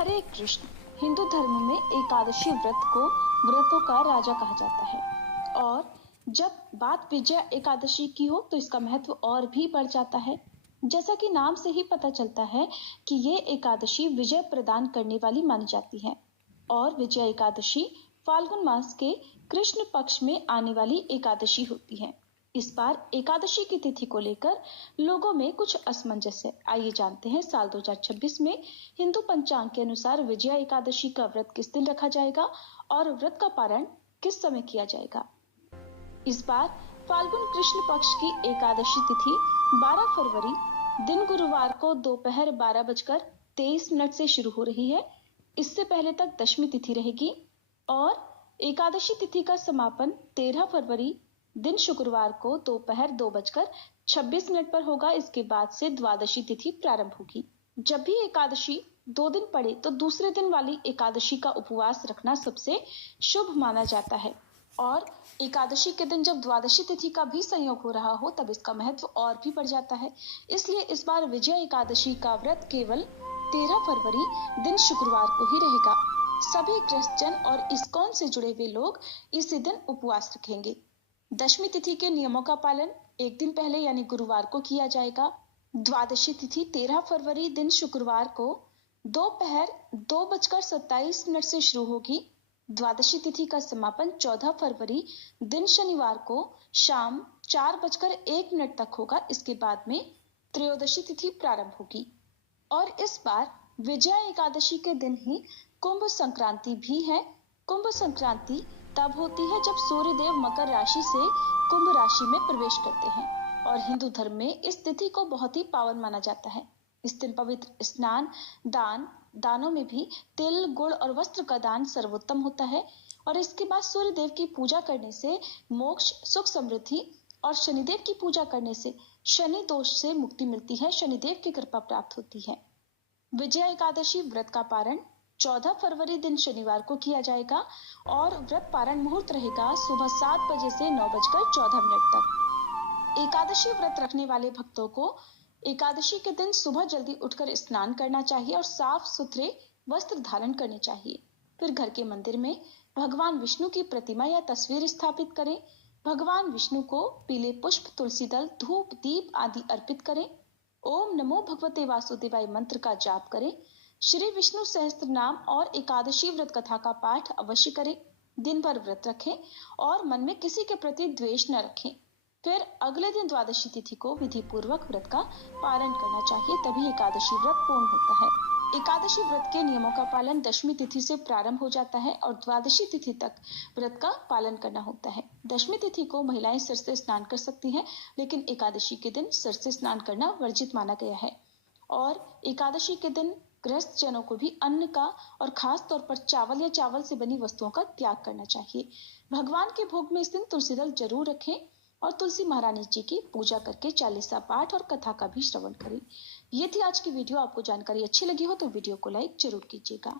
हरे कृष्ण। हिंदू धर्म में एकादशी व्रत को व्रतों का राजा कहा जाता है और जब बात विजया एकादशी की हो तो इसका महत्व और भी बढ़ जाता है। जैसा कि नाम से ही पता चलता है कि ये एकादशी विजय प्रदान करने वाली मानी जाती है और विजया एकादशी फाल्गुन मास के कृष्ण पक्ष में आने वाली एकादशी होती है। इस बार एकादशी की तिथि को लेकर लोगों में कुछ असमंजस है। आइए जानते हैं साल 2026 में हिंदू पंचांग के अनुसार विजया एकादशी का व्रत किस दिन रखा जाएगा और व्रत का पारण किस समय किया जाएगा। इस बार फाल्गुन कृष्ण पक्ष की एकादशी तिथि 12 फरवरी दिन गुरुवार को दोपहर 12:23 से शुरू हो रही है। इससे पहले तक दशमी तिथि रहेगी और एकादशी तिथि का समापन 13 फरवरी दिन शुक्रवार को दोपहर 2:26 पर होगा। इसके बाद से द्वादशी तिथि प्रारंभ होगी। जब भी एकादशी 2 दिन पड़े तो दूसरे दिन वाली एकादशी का उपवास रखना सबसे शुभ माना जाता है और एकादशी के दिन जब द्वादशी तिथि का भी संयोग हो रहा हो तब इसका महत्व और भी बढ़ जाता है। इसलिए इस बार विजया एकादशी का व्रत केवल 13 फरवरी दिन शुक्रवार को ही रहेगा। सभी क्रिश्चियन और इस्कॉन से जुड़े हुए लोग इसी दिन उपवास रखेंगे। दशमी तिथि के नियमों का पालन एक दिन पहले यानी गुरुवार को किया जाएगा। द्वादशी तिथि 13 फरवरी दिन शुक्रवार को दोपहर 2:27 से शुरू होगी। द्वादशी तिथि का समापन 14 फरवरी दिन शनिवार को शाम 4:01 तक होगा। इसके बाद में त्रयोदशी तिथि प्रारंभ होगी और इस बार विजया एकादशी के दिन ही कुंभ संक्रांति भी है। कुंभ संक्रांति तब होती है जब सूर्यदेव मकर राशि से कुंभ राशि में प्रवेश करते हैं और हिंदू धर्म में इस तिथि को बहुत ही पावन माना जाता है। इस दिन पवित्र स्नान, दानों में भी तिल, गुड़ और वस्त्र का दान सर्वोत्तम होता है और इसके बाद सूर्यदेव की पूजा करने से मोक्ष, सुख, समृद्धि और शनिदेव की पूजा करने से शनि दोष से मुक्ति मिलती है, शनिदेव की कृपा प्राप्त होती है। विजया एकादशी व्रत का पारण 14 फरवरी दिन शनिवार को किया जाएगा और व्रत पारण मुहूर्त रहेगा सुबह 7 बजे से 9:14 तक। एकादशी व्रत रखने वाले भक्तों को एकादशी के दिन सुबह जल्दी उठकर स्नान करना चाहिए और साफ सुथरे वस्त्र धारण करने चाहिए। फिर घर के मंदिर में भगवान विष्णु की प्रतिमा या तस्वीर स्थापित करें। भगवान विष्णु को पीले पुष्प, तुलसी दल, धूप, दीप आदि अर्पित करें। ओम नमो भगवते वासुदेवाय मंत्र का जाप करें। श्री विष्णु सहस्त्र नाम और एकादशी व्रत कथा का पाठ अवश्य करें। दिन भर व्रत रखें और मन में किसी के प्रति द्वेष न रखें। फिर अगले दिन द्वादशी तिथि को विधि पूर्वक व्रत का पालन करना चाहिए, तभी एकादशी व्रत पूर्ण होता है। एकादशी व्रत के नियमों का पालन दशमी तिथि से प्रारंभ हो जाता है और द्वादशी तिथि तक व्रत का पालन करना होता है। दशमी तिथि को महिलाएं सिर से स्नान कर सकती हैं, लेकिन एकादशी के दिन सिर से स्नान करना वर्जित माना गया है और एकादशी के दिन गृहस्थ जनों को भी अन्न का और खास तौर पर चावल या चावल से बनी वस्तुओं का त्याग करना चाहिए। भगवान के भोग में इस दिन तुलसी दल जरूर रखें और तुलसी महारानी जी की पूजा करके चालीसा पाठ और कथा का भी श्रवण करें। ये थी आज की वीडियो। आपको जानकारी अच्छी लगी हो तो वीडियो को लाइक जरूर कीजिएगा।